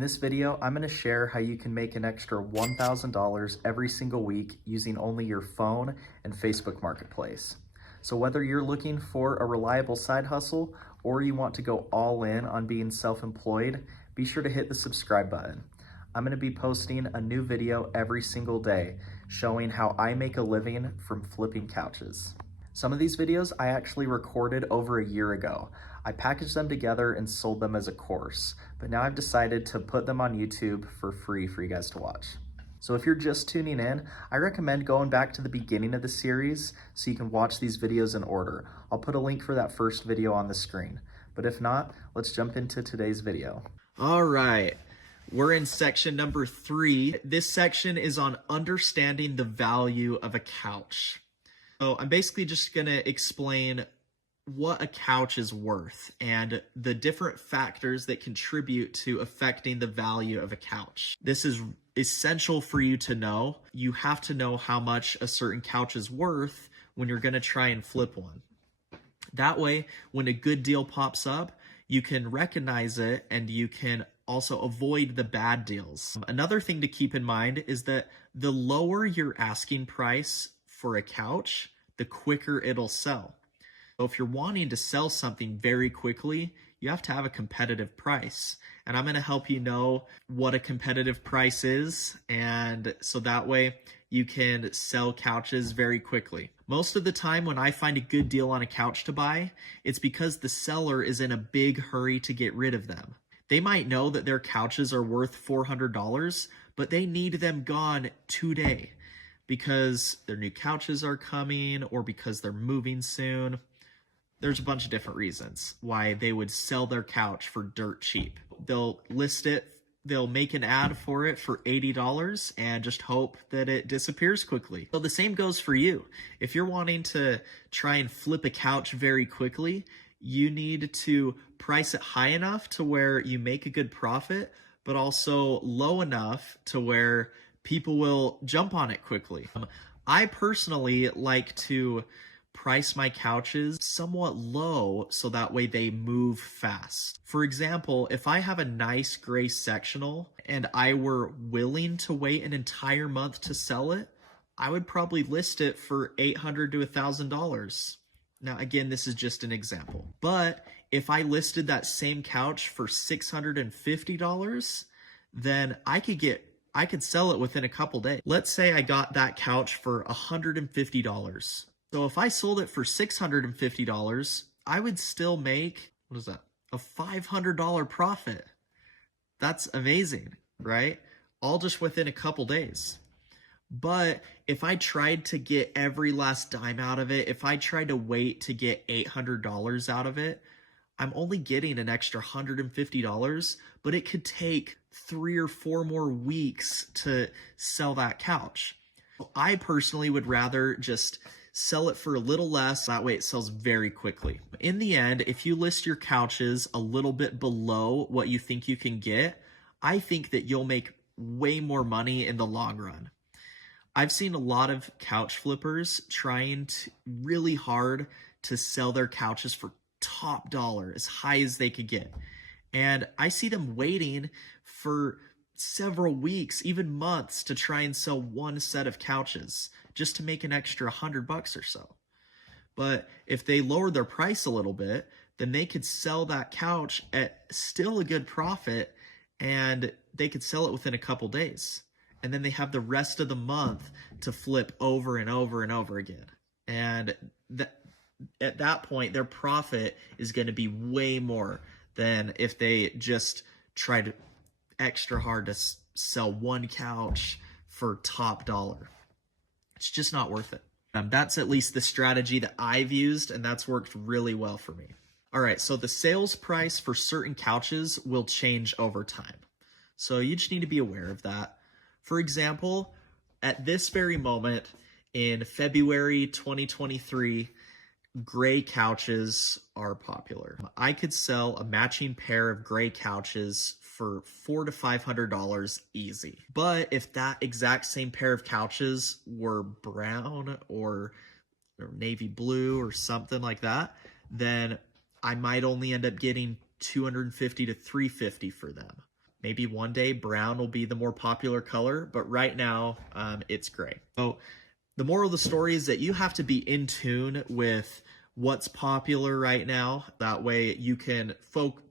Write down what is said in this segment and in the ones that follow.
this video, I'm going to share how you can make an extra $1,000 every single week using only your phone and Facebook Marketplace. So whether you're looking for a reliable side hustle or you want to go all in on being self-employed, be sure to hit the subscribe button. I'm going to be posting a new video every single day showing how I make a living from flipping couches. Some of these videos I actually recorded over a year ago. I packaged them together and sold them as a course, but now I've decided to put them on YouTube for free for you guys to watch. So if you're just tuning in, I recommend going back to the beginning of the series so you can watch these videos in order. I'll put a link for that first video on the screen. But if not, let's jump into today's video. All right, we're in section number 3. This section is on understanding the value of a couch. So I'm basically just gonna explain what a couch is worth and the different factors that contribute to affecting the value of a couch. This is essential for you to know. You have to know how much a certain couch is worth when you're gonna try and flip one. That way, when a good deal pops up, you can recognize it and you can also avoid the bad deals. Another thing to keep in mind is that the lower your asking price for a couch, the quicker it'll sell. So if you're wanting to sell something very quickly, you have to have a competitive price. And I'm going to help you know what a competitive price is, and so that way you can sell couches very quickly. Most of the time when I find a good deal on a couch to buy, it's because the seller is in a big hurry to get rid of them. They might know that their couches are worth $400, but they need them gone today because their new couches are coming or because they're moving soon. There's a bunch of different reasons why they would sell their couch for dirt cheap. They'll list it, they'll make an ad for it for $80 and just hope that it disappears quickly. So the same goes for you. If you're wanting to try and flip a couch very quickly, you need to price it high enough to where you make a good profit, but also low enough to where people will jump on it quickly. I personally like to price my couches somewhat low so that way they move fast. For example, if I have a nice gray sectional and I were willing to wait an entire month to sell it, I would probably list it for $800 to $1,000. Now, again, this is just an example. But if I listed that same couch for $650, then I could sell it within a couple days. Let's say I got that couch for $150. So if I sold it for $650, I would still make, what is that? A $500 profit. That's amazing, right? All just within a couple days. But if I tried to get every last dime out of it, if I tried to wait to get $800 out of it, I'm only getting an extra $150, but it could take 3 or 4 more weeks to sell that couch. I personally would rather just sell it for a little less, that way it sells very quickly. In the end, if you list your couches a little bit below what you think you can get, I think that you'll make way more money in the long run. I've seen a lot of couch flippers trying really hard to sell their couches for top dollar, as high as they could get. And I see them waiting for several weeks, even months, to try and sell one set of couches just to make an extra $100 or so. But if they lowered their price a little bit, then they could sell that couch at still a good profit, and they could sell it within a couple days. And then they have the rest of the month to flip over and over and over again. And at that point, their profit is going to be way more than if they just tried extra hard to sell one couch for top dollar. It's just not worth it. That's at least the strategy that I've used, and that's worked really well for me. All right, so the sales price for certain couches will change over time. So you just need to be aware of that. For example, at this very moment in February 2023, gray couches are popular. I could sell a matching pair of gray couches for $400 to $500 easy. But if that exact same pair of couches were brown or navy blue or something like that, then I might only end up getting $250 to $350 for them. Maybe one day brown will be the more popular color, but right now it's gray. So the moral of the story is that you have to be in tune with what's popular right now. That way you can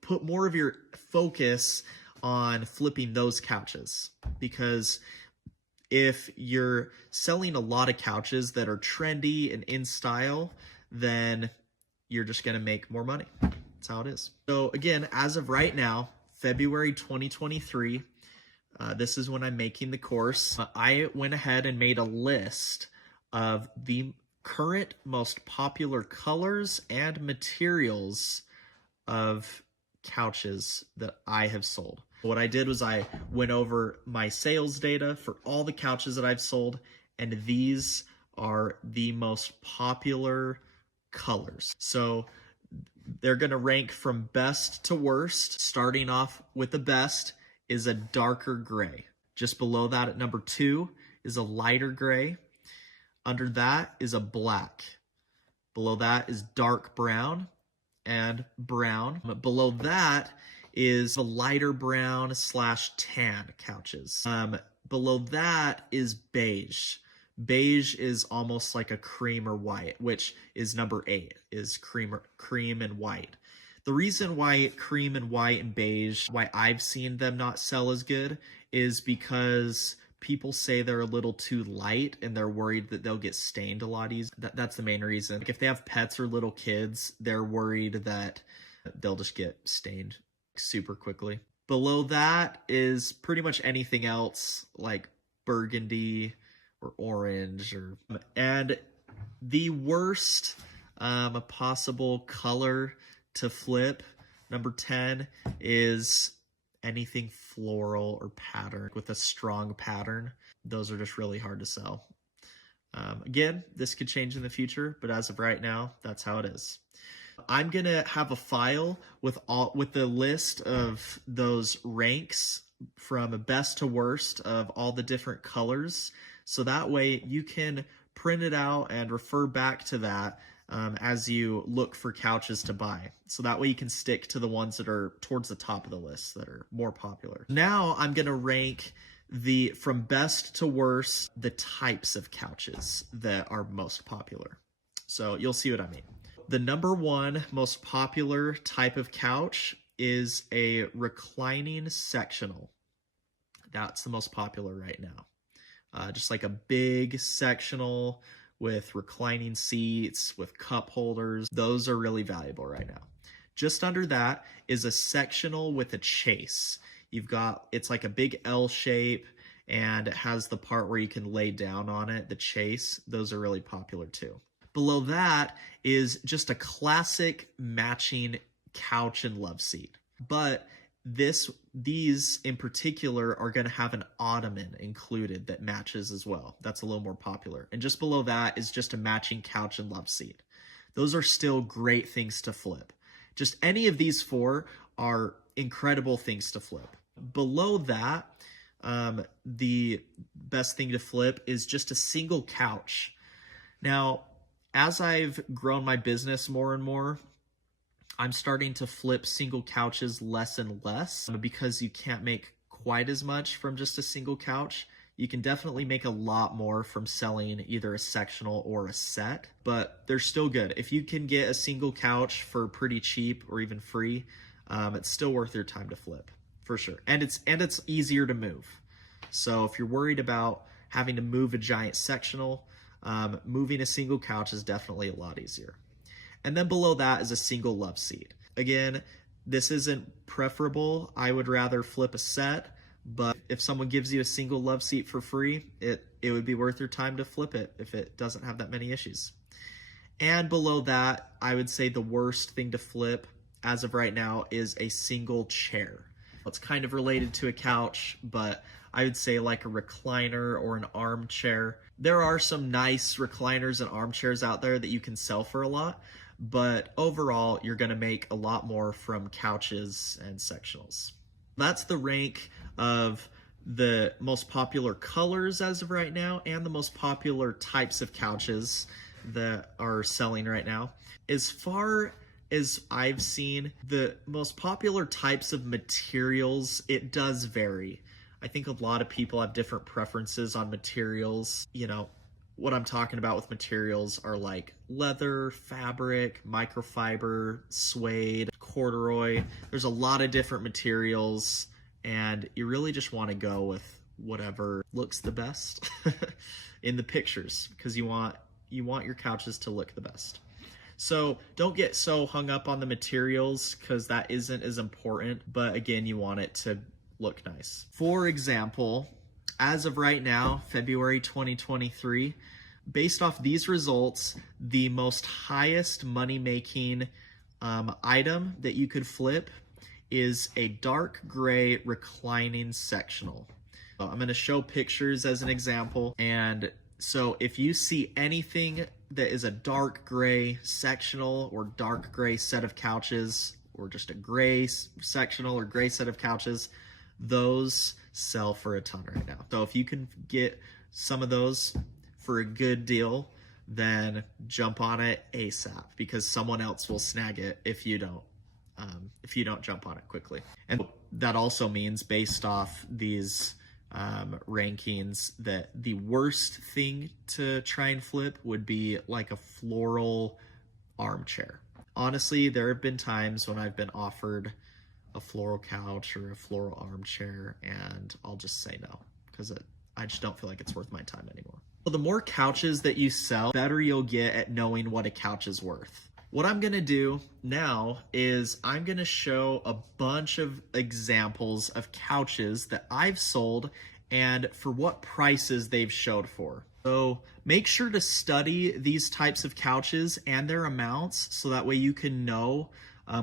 put more of your focus on flipping those couches. Because if you're selling a lot of couches that are trendy and in style, then you're just going to make more money. That's how it is. So again, as of right now, February 2023, this is when I'm making the course. I went ahead and made a list of the current most popular colors and materials of couches that I have sold. What I did was I went over my sales data for all the couches that I've sold, and these are the most popular colors. So they're going to rank from best to worst. Starting off with the best is a darker gray. Just below that at number 2 is a lighter gray. Under that is a black. Below that is dark brown and brown. Below that is a lighter brown / tan couches. Below that is beige. Beige is almost like a cream or white, which is number 8, is cream and white. The reason why cream and white and beige, why I've seen them not sell as good, is because people say they're a little too light and they're worried that they'll get stained a lot easier. That's the main reason. Like if they have pets or little kids, they're worried that they'll just get stained super quickly. Below that is pretty much anything else like burgundy or orange, and the worst possible color to flip, number 10, is anything floral or pattern with a strong pattern. Those are just really hard to sell. Again, this could change in the future, but as of right now, that's how it is. I'm gonna have a file with the list of those ranks from best to worst of all the different colors. So that way you can print it out and refer back to that as you look for couches to buy. So that way you can stick to the ones that are towards the top of the list that are more popular. Now I'm going to rank from best to worst the types of couches that are most popular. So you'll see what I mean. The number 1 most popular type of couch is a reclining sectional. That's the most popular right now. Just like a big sectional with reclining seats, with cup holders. Those are really valuable right now. Just under that is a sectional with a chase. It's like a big L shape, and it has the part where you can lay down on it, the chase. Those are really popular too. Below that is just a classic matching couch and love seat. But these in particular are going to have an ottoman included that matches as well. That's a little more popular. And just below that is just a matching couch and love seat. Those are still great things to flip. Just any of these 4 are incredible things to flip. Below that, the best thing to flip is just a single couch. Now, as I've grown my business more and more, I'm starting to flip single couches less and less because you can't make quite as much from just a single couch. You can definitely make a lot more from selling either a sectional or a set, but they're still good. If you can get a single couch for pretty cheap or even free, it's still worth your time to flip for sure. And it's easier to move. So if you're worried about having to move a giant sectional, moving a single couch is definitely a lot easier. And then below that is a single love seat. Again, this isn't preferable. I would rather flip a set, but if someone gives you a single love seat for free, it would be worth your time to flip it if it doesn't have that many issues. And below that, I would say the worst thing to flip as of right now is a single chair. It's kind of related to a couch, but I would say like a recliner or an armchair. There are some nice recliners and armchairs out there that you can sell for a lot, but overall, you're going to make a lot more from couches and sectionals. That's the rank of the most popular colors as of right now and the most popular types of couches that are selling right now. As far as I've seen, the most popular types of materials, it does vary. I think a lot of people have different preferences on materials. You know, what I'm talking about with materials are like leather, fabric, microfiber, suede, corduroy. There's a lot of different materials, and you really just want to go with whatever looks the best in the pictures, because you want your couches to look the best. So don't get so hung up on the materials, because that isn't as important, but again, you want it to look nice. For example, as of right now, February 2023, based off these results, the most highest money-making item that you could flip is a dark gray reclining sectional. I'm going to show pictures as an example, and so if you see anything that is a dark gray sectional or dark gray set of couches, or just a gray sectional or gray set of couches, those sell for a ton right now. So if you can get some of those for a good deal, then jump on it ASAP, because someone else will snag it if you don't jump on it quickly. And that also means, based off these rankings, that the worst thing to try and flip would be like a floral armchair. Honestly, there have been times when I've been offered a floral couch or a floral armchair, and I'll just say no, because I just don't feel like it's worth my time anymore. Well, the more couches that you sell, the better you'll get at knowing what a couch is worth. What I'm gonna do now is I'm gonna show a bunch of examples of couches that I've sold and for what prices they've showed for. So make sure to study these types of couches and their amounts, so that way you can know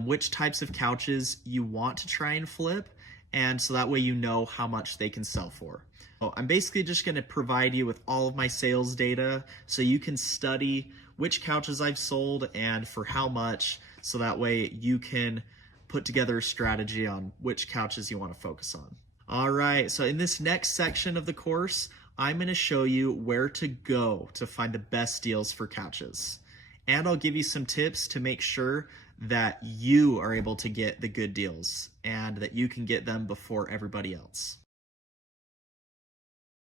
which types of couches you want to try and flip, and so that way you know how much they can sell for. So I'm basically just gonna provide you with all of my sales data so you can study which couches I've sold and for how much, so that way you can put together a strategy on which couches you want to focus on. All right, so in this next section of the course, I'm going to show you where to go to find the best deals for couches. And I'll give you some tips to make sure that you are able to get the good deals and that you can get them before everybody else.